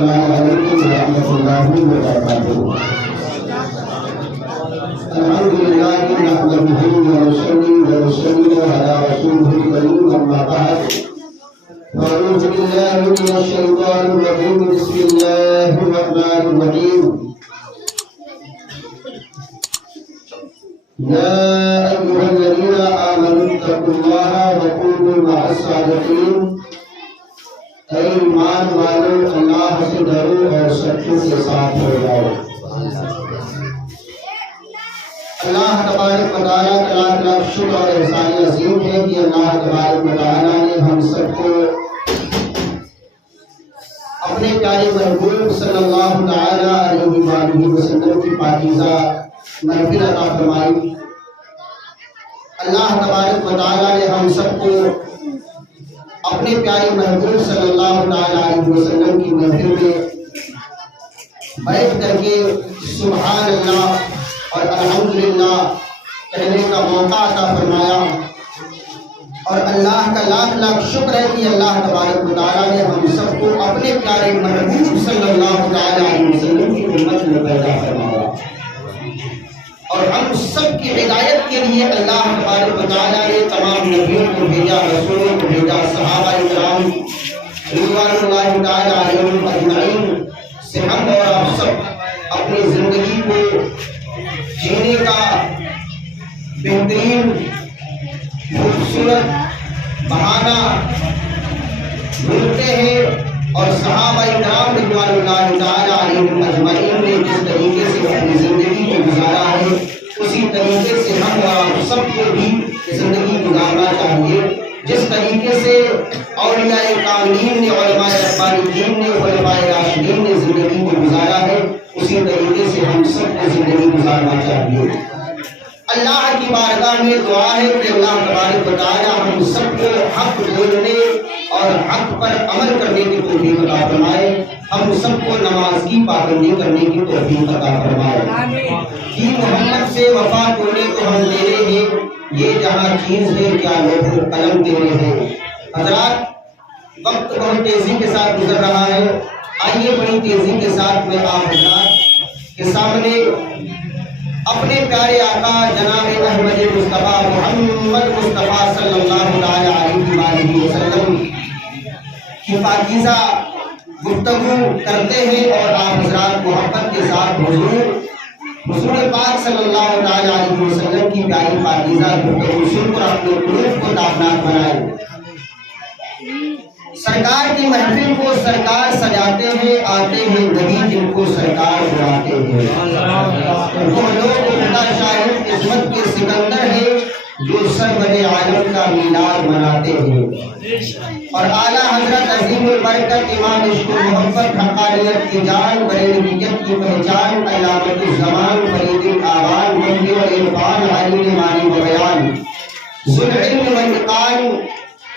السلام علیکم ورحمۃ اللہ وبرکاتہ۔ الحمد للہ نحمدہ ونصلی ونسلم علی رسولہ الکریم، اما بعد اعوذ باللہ من الشیطان الرجیم، بسم اللہ الرحمن الرحیم۔ یا ایھا الذین آمنوا اتقوا اللہ وکونوا مع الصادقین۔ اے ایمان والو، اللہ سے ڈرو اور سچوں کے ساتھ ہو جاؤ۔ اللہ تبارک و تعالیٰ کا لاکھ لاکھ شکر اور احسان عظیم ہے کہ اللہ تبارک و تعالیٰ نے ہم سب کو اپنے پیارے محبوب صلی اللہ تعالیٰ علیہ وآلہ وسلم کی پاکیزہ محفل عطا فرمائی۔ اللہ تبارک و تعالیٰ نے ہم سب کو اپنے پیارے محبوب صلی اللہ تعالیٰ علیہ وسلم کی محفل میں بیٹھ کر کے سبحان اللہ اور الحمدللہ کہنے کا موقع عطا فرمایا، اور اللہ کا لاکھ لاکھ شکر ہے کہ اللہ تبارک و تعالیٰ نے ہم سب کو اپنے پیارے محبوب صلی اللہ تعالیٰ علیہ وسلم کی امت میں پیدا فرمایا، اور ہم سب کی ہدایت کے لیے اللہ تبارک و تعالیٰ نے تمام نبیوں کو بھیجا، رسولوں کو بھیجا، صحابہ کرام رضوان اللہ تعالیٰ علیہم اجمعین سے ہم اور آپ سب اپنی زندگی کو جینے کا بہترین خوبصورت بہانہ ڈھونڈتے ہیں، اور صحابہ کرام رضوان اللہ تعالیٰ علیہم اجمعین نے جس طریقے سے اپنی زندگی کو گزارا ہے اسی طریقے سے ہم اور آپ سب کو بھی زندگی گزارنا چاہیے۔ جس طریقے سے اولیاء کاملین نے، علماء ربانیین نے، خلفاء راشدین نے زندگی کو گزارا ہے اسی طریقے سے ہم سب کو زندگی گزارنا چاہیے۔ اللہ کی بارگاہ میں دعا ہے کہ اللہ تبارک و تعالیٰ ہم سب کو حق بولنے اور حق پر عمل کرنے کی توفیق عطا فرمائے، ہم سب کو نماز کی پابندی کرنے کی توفیق عطا فرمائے۔ کہ محمد سے وفا توڑنے کو ہم تیرے ہیں، یہ جہاں چیز ہے کیا لوح و قلم تیرے ہیں۔ حضرات، وقت بہت تیزی کے ساتھ گزر رہا ہے، آئیے بڑی تیزی کے ساتھ میں آپ حضرات کے سامنے اپنے پیارے آقا جناب احمد مصطفیٰ محمد مصطفیٰ صلی اللہ علیہ وسلم کی پاکیزہ گفتگو کرتے ہیں، اور آپ حضرات محبت کے ساتھ حضور پاک صلی اللہ علیہ وسلم کی پیاری پاکیزہ گفتگو سن کر اپنے قلوب کو تابناک بنائیں۔ سرکار کی محفل کو سرکار سجاتے ہیں، آتے ہیں نبی جن کو سرکار بلاتے ہیں۔ وہ لوگ خدا شاہد عظمت کے سکندر ہیں جو سرور عالم کا میلاد مناتے ہیں، اور اعلیٰ حضرت عظیم البرکت امام عشق و محبت حقانیت کی جان، بریلویت کی پہچان، علامت الزمان، فرید الاوان، منبع العرفان، عالم معنی و بیان، ذو العلم والاتقان،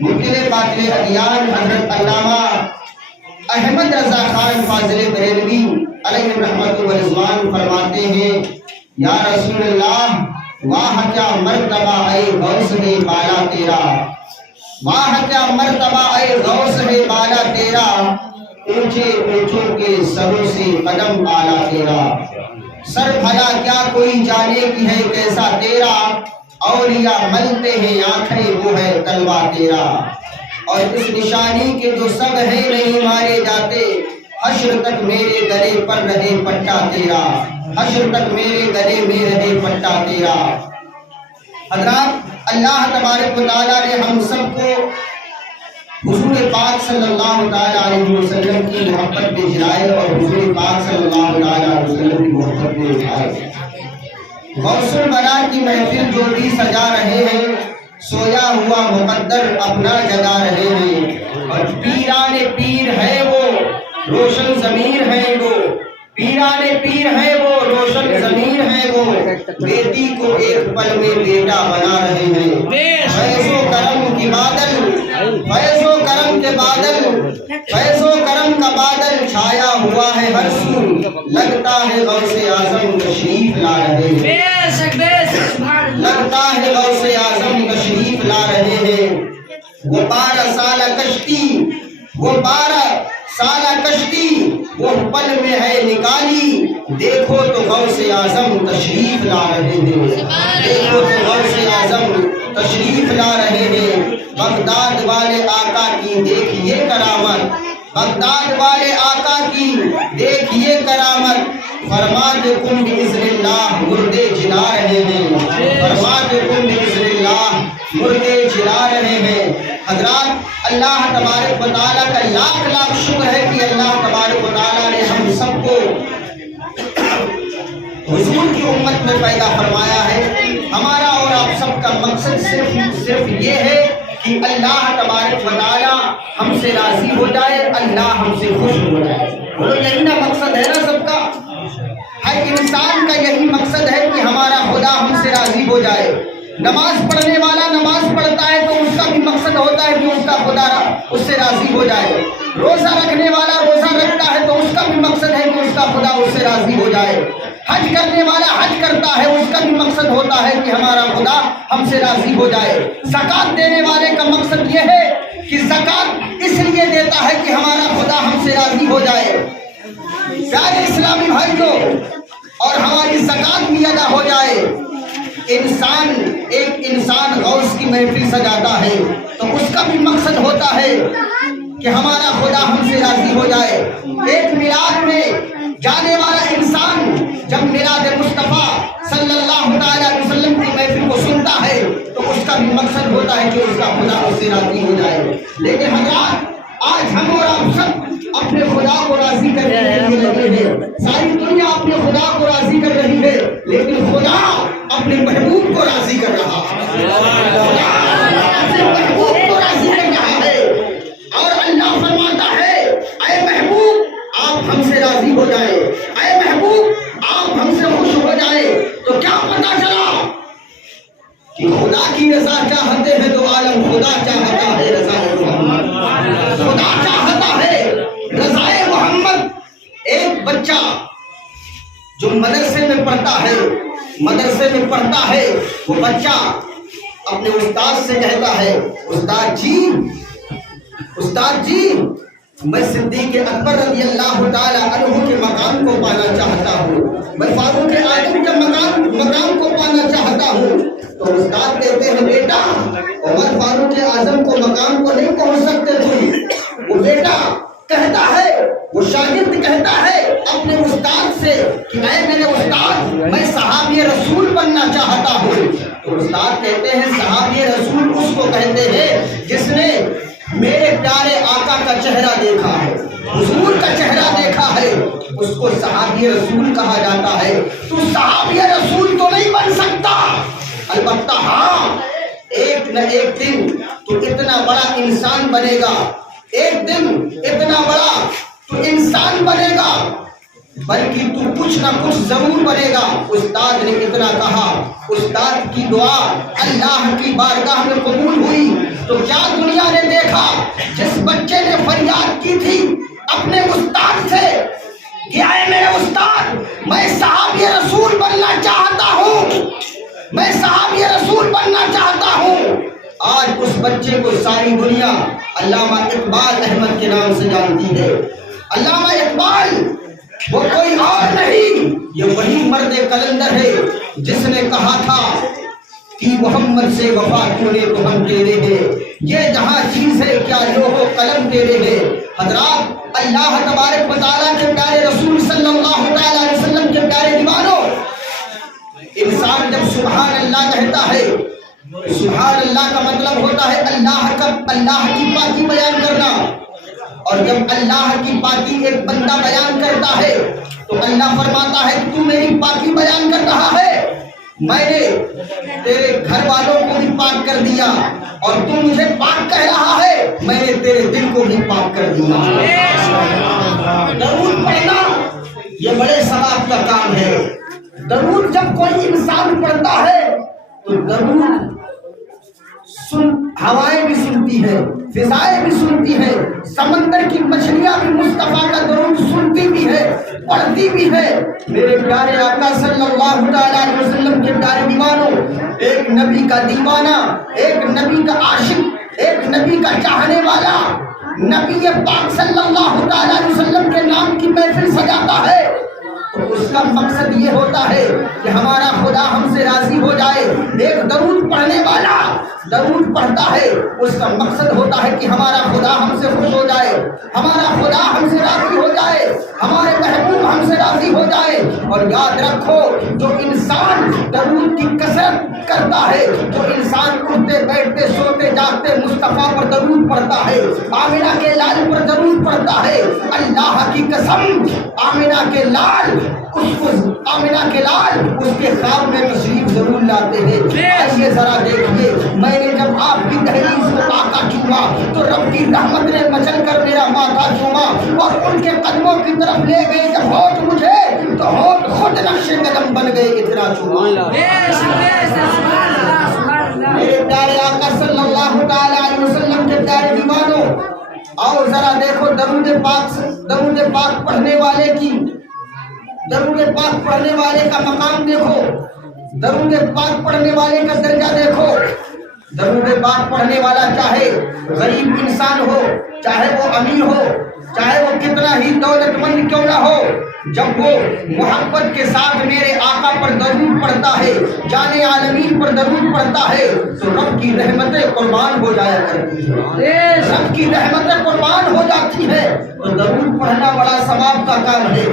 مبتل قاتل ادیان، حضرت علامہ احمد رضا خان فاضل بریلوی علیہ رحمت و رضوان فرماتے ہیں، یا رسول اللہ واہ کیا مرتبہ اے غوث ہے بالا تیرا، واہ کیا مرتبہ اے غوث ہے بالا تیرا، اونچے اونچوں کے سروں سے قدم اعلیٰ تیرا، سر بھلا کیا کوئی جانے کی ہے کیسا تیرا، اولیاء ملتے ہیں آنکھیں وہ ہے تلوا تیرا، اور اس نشانی کے جو سب ہیں نہیں مارے جاتے، حشر تک میرے گلے پر رہے پٹا تیرا، حشر تک میرے گلے میں رہے پٹا تیرا۔ حضرات، اللہ تبارک و تعالیٰ نے ہم سب کو حضور پاک صلی اللہ تعالیٰ علیہ وسلم کی محبت میں جلائے، اور حضور پاک صلی اللہ تعالیٰ علیہ وسلم کی محبت میں اٹھائے۔ غوث البلا کی محفل جو بھی سجا رہے ہیں، سویا ہوا مقدر اپنا جگا رہے ہیں، اور پیران پیر ہے وہ روشن ضمیر ہے وہ، پیران پیر ہے وہ روشن ضمیر ہے وہ، بیٹی کو ایک پل میں بیٹا بنا رہے ہیں۔ فیض و کرم کی بادل، فیض و کرم کے بادل، فیض و کرم کا بادل چھایا ہوا ہے ہر سو، لگتا ہے غوث اعظم تشریف لا رہے ہیں، لگتا ہے غوث اعظم تشریف لا رہے ہیں۔ وہ 12 سالہ کشتی، وہ 12 سالہ کشتی وہ پل میں ہے نکالی، دیکھو تو غوث اعظم تشریف لا رہے ہیں، دیکھو تو غوث اعظم تشریف لا رہے ہیں۔ بغداد والے آقا کی دیکھیے کرامت، بغداد والے آقا کی دیکھیے کرامت، فرماتے کن بِإِذْنِ اللہ مردے جلا رہے ہیں، فرماتے کن بِإِذْنِ اللہ مردے جلا رہے ہیں۔ حضرات اللہ تبارک و تعالیٰ کا لاکھ لاکھ شکر ہے کہ اللہ تبارک و تعالیٰ نے ہم سب کو حضور کی امت میں پیدا فرمایا ہے۔ ہمارا اور آپ سب کا مقصد صرف یہ ہے کہ اللہ تبارک و تعالیٰ ہم سے راضی ہو جائے، اللہ ہم سے خوش ہو جائے۔ بولو یہی نا مقصد ہے نا سب کا؟ ہر انسان کا یہی مقصد ہے کہ ہمارا خدا ہم سے راضی ہو جائے۔ نماز پڑھنے والا نماز پڑھتا ہے تو اس کا بھی مقصد ہوتا ہے کہ اس کا خدا اس سے راضی ہو جائے۔ روزہ رکھنے والا روزہ رکھتا ہے تو اس کا بھی مقصد ہے کہ اس کا خدا اس سے راضی ہو جائے۔ حج کرنے والا حج کرتا ہے، اس کا بھی مقصد ہوتا ہے کہ ہمارا خدا ہم سے راضی ہو جائے۔ زکوٰۃ دینے والے کا مقصد یہ ہے کہ زکوٰۃ اس لیے دیتا ہے کہ ہمارا خدا ہم سے راضی ہو جائے۔ پیارے اسلامی بھائیوں، اور ہماری زکوٰۃ بھی ادا ہو جائے۔ ایک انسان غوث کی محفل سجاتا ہے تو اس کا بھی مقصد ہوتا ہے کہ ہمارا خدا ہم سے راضی ہو جائے۔ ایک میلاد میں جانے والا انسان جب میلاد مصطفیٰ صلی اللہ تعالیٰ علیہ وسلم کی محفل کو سنتا ہے تو اس کا بھی مقصد ہوتا ہے کہ اس کا خدا اس سے راضی ہو جائے۔ لیکن حضرات آج ہم اور آپ سب اپنے خدا کو راضی کرنے کے لیے لگے ہیں۔ ساری دنیا اپنے خدا کو راضی کر رہی ہے، لیکن خدا اپنے محبوب کو راضی کر رہا ہے، خدا اپنے محبوب کو راضی کر رہا ہے۔ اور اللہ فرماتا ہے اے محبوب آپ ہم سے راضی ہو جائے، اے محبوب آپ ہم سے خوش ہو جائے۔ تو کیا پتہ چلا کہ خدا کی رضا چاہتے ہیں تو عالم خدا چاہتا ہے رضا محمد، خدا چاہتا ہے رضا محمد۔ ایک بچہ جو مدرسے میں پڑھتا ہے وہ بچہ اپنے استاد سے کہتا ہے استاد جی میں صدیق اکبر رضی اللہ تعالی عنہ کے مقام کو پانا چاہتا ہوں، میں فاروق اعظم کے مقام کو پانا چاہتا ہوں۔ تو استاد کہتے ہیں بیٹا عمر فاروق اعظم کو مقام کو نہیں پہنچ سکتے تم۔ وہ بیٹا کہتا ہے، وہ شاگرد کہتا ہے اپنے استاد سے کہ اے میرے استاد میں صحابی رسول بننا چاہتا ہوں۔ تو استاد کہتے ہیں صحابی رسول اس کو کہتے ہیں جس نے میرے پیارے آقا کا چہرہ دیکھا ہے، حضور کا چہرہ دیکھا ہے، اس کو صحابی رسول کہا جاتا ہے۔ تو صحابی رسول تو نہیں بن سکتا، البتہ ہاں ایک نہ ایک دن تو اتنا بڑا انسان بنے گا، ایک دن اتنا بڑا تو انسان بنے گا، بلکہ تو کچھ نہ کچھ ضرور بنے گا۔ استاد نے اتنا کہا، استاد کی دعا اللہ کی بارگاہ میں قبول ہوئی۔ تو کیا دنیا نے دیکھا جس بچے نے فریاد کی تھی اپنے استاد سے کہ اے میرے استاد میں صحابی رسول بننا چاہتا ہوں، میں صحابی رسول بننا چاہتا ہوں، آج اس بچے کو ساری دنیا علامہ اقبال احمد کے نام سے جانتی ہے۔ علامہ اقبال وہ کوئی اور نہیں، یہ وہی مرد کلندر ہے جس نے کہا تھا کہ محمد سے وفا کیوں نے تو ہم تیرے ہیں، یہ جہاں چیز ہے کیا لوح و قلم تیرے ہیں۔ حضرات اللہ تبارک و تعالیٰ کے پیارے رسول صلی اللہ تعالیٰ علیہ وسلم کے پیارے دیوانوں، انسان جب سبحان اللہ کہتا ہے، سبحان اللہ کا مطلب ہوتا ہے اللہ کی پاکی بیان کرنا، اور جب اللہ کی پاکی ایک بندہ بیان کرتا ہے تو اللہ فرماتا ہے تو میری پاکی بیان کر رہا ہے، میں نے تیرے گھر والوں کو بھی پاک کر دیا، اور تو مجھے پاک کہہ رہا ہے میں نے تیرے دل کو بھی پاک کر دیا۔ درود پڑھنا یہ بڑے ثواب کا کام ہے۔ درود جب کوئی انسان پڑھتا ہے تو درود ہوائیں بھی سنتی ہے، فضائیں بھی سنتی ہے، سمندر کی مچھلیاں بھی مصطفیٰ کا درود سنتی بھی ہے، پڑھتی بھی ہے۔ میرے پیارے آقا صلی اللہ تعالیٰ علیہ وسلم کے پیارے دیوانوں، ایک نبی کا دیوانہ، ایک نبی کا عاشق، ایک نبی کا چاہنے والا نبی پاک صلی اللہ علیہ وسلم کے نام کی محفل سجاتا ہے تو اس کا مقصد یہ ہوتا ہے کہ ہمارا خدا ہم سے راضی ہو جائے. ایک درود پڑھنے والا درود پڑھتا ہے, اس کا مقصد ہوتا ہے کہ ہمارا خدا ہم سے خوش ہو جائے, ہمارا خدا ہم سے راضی ہو جائے, ہمارے محبوب ہم سے راضی ہو جائے. اور یاد رکھو, جو انسان درود کی کثرت کرتا ہے, جو انسان اٹھتے بیٹھتے سوتے جاگتے مصطفیٰ پر درود پڑھتا ہے, آمنہ کے لال پر درود پڑھتا ہے, اللہ کی قسم آمنہ کے لال اس کے خواب میں تشریف ضرور لاتے ہیں. آئیے ذرا دیکھیے, میں نے جب آپ کی دہلیز کو آقا چوما تو رب کی رحمت نے مچل کر میرا ماتھا چوما اور ان کے قدموں کی طرف لے گئے. جب ہوٹ مجھے تو ہوٹ خود نقش قدم بن گئے, اتنا چوما. میرے پیارے آقا صلی اللہ تعالی علیہ وسلم کے پیارے دیوانوں, آؤ ذرا دیکھو درود پاک پڑھنے والے کی, درود پاک پڑھنے والے کا مقام دیکھو, درود پاک پڑھنے والے کا درجہ دیکھو. درود پاک پڑھنے والا چاہے غریب انسان ہو, چاہے وہ امیر ہو, چاہے وہ کتنا ہی دولت مند کیوں نہ ہو, جب وہ محبت کے ساتھ میرے آقا پر درود پڑھتا ہے, جان عالمین پر درود پڑھتا ہے, تو رب کی رحمتیں قربان ہو جایا کرتی ہے, رب کی رحمتیں قربان ہو جاتی ہے. تو درود پڑھنا بڑا ثواب کا کام ہے.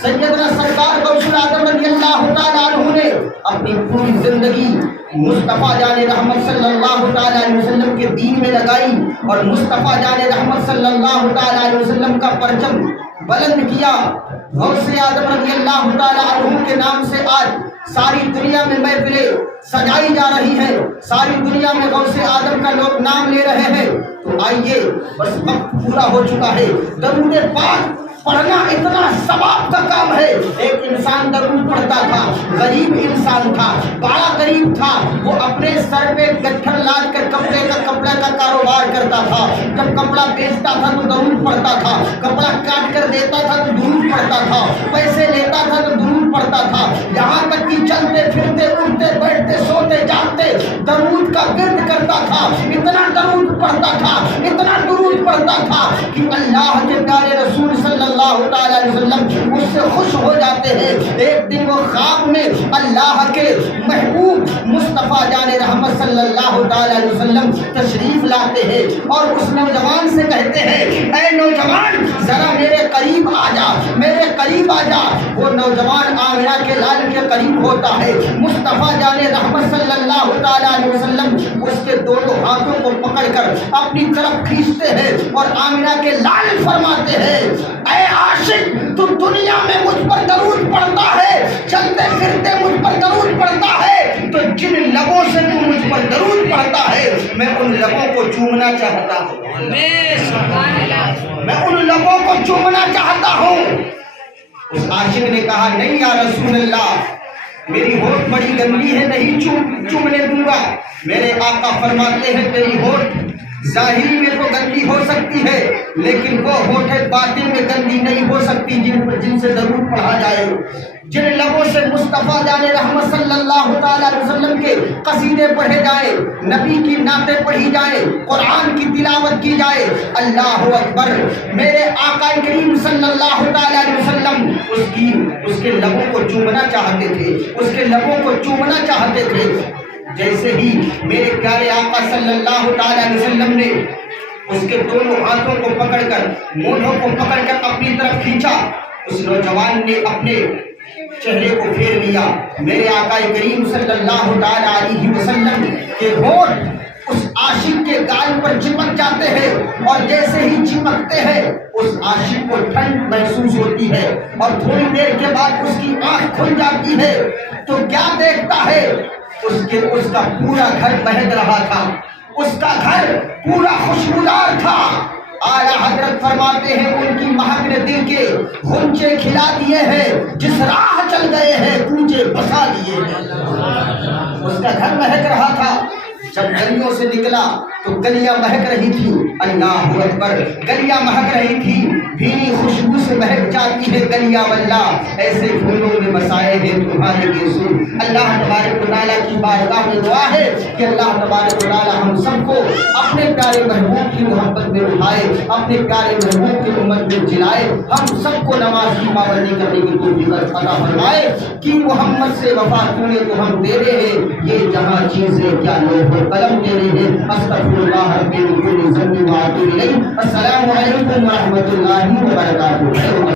سیدنا سرکار غوث العظم رضی اللہ تعالیٰ عنہ نے اپنی پوری زندگی مصطفیٰ جان رحمت صلی اللہ تعالیٰ علیہ وسلم کے دین میں لگائی اور مصطفیٰ جان رحمت صلی اللہ تعالیٰ علیہ وسلم کا پرچم بلند کیا. غوث اعظم رضی اللہ تعالیٰ عنہ کے نام سے آج ساری دنیا میں محفلیں سجائی جا رہی ہیں, ساری دنیا میں غوث اعظم کا لوگ نام لے رہے ہیں. تو آئیے, بس وقت پورا ہو چکا ہے. درود پاک پڑھنا اتنا ثواب کا کام ہے. ایک انسان درود پڑھتا تھا, غریب انسان تھا, بڑا غریب تھا, وہ اپنے سر پہ گٹھر لاد کر کپڑے کا کاروبار کرتا تھا. جب کپڑا بیچتا تھا تو درود پڑھتا تھا, کپڑا کاٹ کر دیتا تھا تو درود پڑھتا تھا, پیسے لیتا تھا تو درود پڑھتا تھا, یہاں تک کہ چلتے پھرتے اٹھتے بیٹھتے سوتے جاگتے درود کا ورد کرتا تھا. اتنا درود پڑھتا تھا, اتنا درود پڑھتا تھا کہ اللہ کے پیارے رسول صلی اللہ تعالیٰ علیہ وسلم اس سے خوش ہو جاتے ہیں. ایک دن وہ خواب میں اللہ کے محبوب مصطفیٰ جان رحمت صلی اللہ تعالیٰ علیہ وسلم تشریف لاتے ہیں اور اس نوجوان سے کہتے ہیں, اے نوجوان ذرا میرے قریب آ جا, میرے قریب آ جا. وہ نوجوان آمنہ کے لال کے قریب ہوتا ہے. مصطفیٰ جان رحمت صلی اللہ تعالیٰ علیہ وسلم اس کے دونوں ہاتھوں کو پکڑ کر اپنی طرف کھینچتے ہیں اور آمنہ کے لال فرماتے ہیں, اے عاشق, تو دنیا میں مجھ پر درود پڑھتا ہے, چلتے پھرتے مجھ پر درود پڑھتا ہے, تو جن لبوں سے تو مجھ پر درود پڑھتا ہے میں ان لبوں کو چومنا چاہتا ہوں, میں ان لبوں کو چومنا چاہتا ہوں. اس عاشق نے کہا, نہیں یا رسول اللہ, میری ہوٹ بڑی گندی ہے, نہیں چومنے دوں گا. میرے آقا فرماتے ہیں, تیری ہوٹ ظاہری میں تو گندی ہو سکتی ہے, لیکن وہ ہوٹیں باطن میں گندی نہیں ہو سکتی جن سے درود پڑھا جائے, جن لبوں سے مصطفیٰ جان رحمت صلی اللہ تعالیٰ علیہ وسلم کے قصیدے پڑھے جائیں, نبی کی نعتیں پڑھی جائیں, قرآن کی تلاوت کی جائے. اللہ اکبر. میرے آقا کریم صلی اللہ تعالیٰ علیہ وسلم اس کے لبوں کو چومنا چاہتے تھے, اس کے لبوں کو چومنا چاہتے تھے. جیسے ہی میرے پیارے آقا صلی اللہ تعالیٰ علیہ وسلم نے اس کے دونوں ہاتھوں کو پکڑ کر, مونڈھوں کو پکڑ کر اپنی طرف کھینچا, اس نوجوان نے اپنے چہرے کو پھیر لیا. میرے آقا کریم صلی اللہ تعالیٰ علیہ وسلم کے ہونٹ اس عاشق کے گال پر چپک جاتے ہیں اور جیسے ہی چپکتے ہیں اس عاشق کو ٹھنڈ محسوس ہوتی ہے اور تھوڑی دیر کے بعد اس کی آنکھ کھل جاتی ہے. تو کیا دیکھتا ہے, اس کا پورا گھر مہک رہا تھا, اس کا گھر پورا خوشبودار تھا. اعلیٰ حضرت فرماتے ہیں, ان کی مہک نے دل کے غنچے کھلا دیے ہیں, جس راہ چل گئے ہیں کوچے بسا دیے ہیں. اس کا گھر مہک رہا تھا, جب گلیوں سے نکلا تو گلیاں مہک رہی تھی، اللہ اکبر، گلیاں مہک رہی تھی، بھینی خوشبو سے مہک جاتی ہے گلیاں واللہ، ایسے پھولوں میں بسائے ہیں تمہارے گیسو۔ اللہ تبارک و تعالیٰ کی بارگاہ میں دعا ہے کہ اللہ تبارک و تعالیٰ ہم سب کو اپنے پیارے محبوب کی محبت میں اٹھائے، اپنے پیارے محبوب کی امت میں جلائے، ہم سب کو نماز کی پابندی کرنے کی توفیق عطا فرمائے کہ محمد سے وفا کیوں تو ہم تیرے ہیں، یہ جہاں چیزیں کیا لوح و قلم تیرے ہیں۔ استغفر اللہ ربی من کل ذنب و اتوب الیہ۔ السلام علیکم ورحمۃ اللہ وبرکاتہ۔